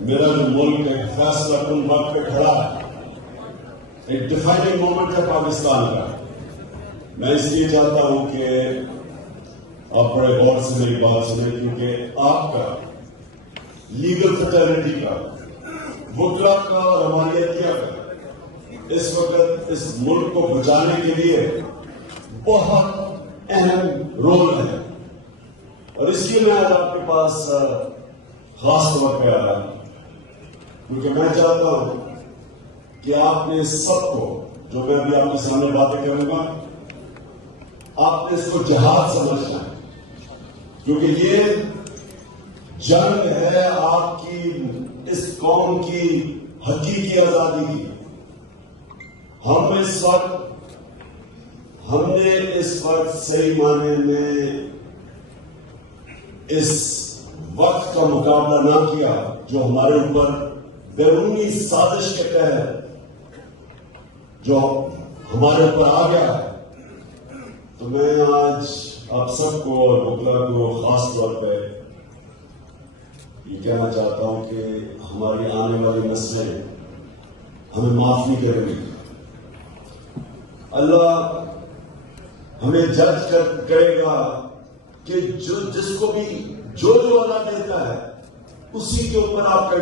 میرا جو ملک ایک فیصلہ کن وقت پہ کھڑا ہے، ایک ڈیفائننگ مومنٹ ہے پاکستان کا. میں اس لیے چاہتا ہوں کہ آپ بڑے غور سے میری بات سنیں، کیونکہ آپ کا لیگل فٹرنٹی کا، وکلا کا اور عمالیتیہ کا اس وقت اس ملک کو بچانے کے لیے بہت اہم رول ہے. اور اس لیے میں آج آپ کے پاس خاص طور پہ آیا، کیونکہ میں چاہتا ہوں کہ آپ نے سب کو، جو میں ابھی آپ کے سامنے باتیں کروں گا، آپ نے اس کو جہاد سمجھنا ہے، کیونکہ یہ جنگ ہے آپ کی اس قوم کی حقیقی آزادی کی. ہم نے اس وقت صحیح معنی میں اس وقت کا مقابلہ نہ کیا جو ہمارے اوپر بیرونی سازش کے تحت جو ہمارے اوپر آ گیا ہے. تو میں آج آپ سب کو اور وکلا کو خاص طور پہ یہ کہنا چاہتا ہوں کہ ہماری آنے والی نسلیں ہمیں معاف نہیں کریں گی. اللہ ہمیں جج کرے گا کہ جس کو بھی جو اللہ دیتا ہے اسی کے اوپر آپ کا